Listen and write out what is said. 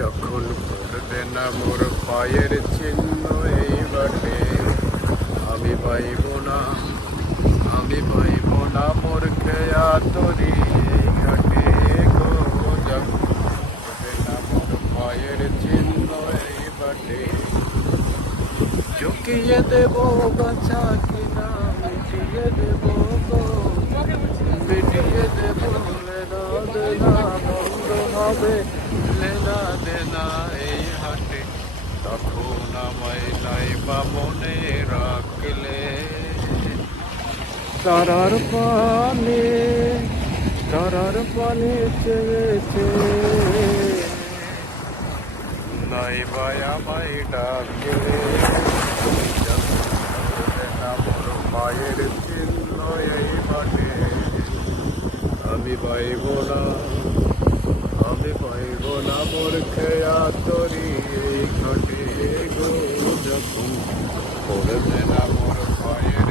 যখন পড়বে না মোর পায়ের চিহ্ন এই বাটে, আমি পাইব না, আমি পাইব না মোর খেয়া তরি এই ঘাটে গো। যখন পড়বে না মোর পায়ের চিহ্ন এই বাটে, চুকিয়ে দেব বাছা কিনা মিটিয়ে দেব গো, মিটিয়ে দেব লেনা দেনা বন্ধ হবে লেনা দেনা এই হাটে। তখন আমায় নাইবা মনে রাখলে, তারার পানে চেয়েছে নাইবা আমায় ডাকলে। মোর মায়ের চিহ্ন এই মাঠে, আমি পাইব না, আমি পাইব না মোর খেয়া তরি এই ঘাটে গো। যখন পড়বে না মোর পায়ের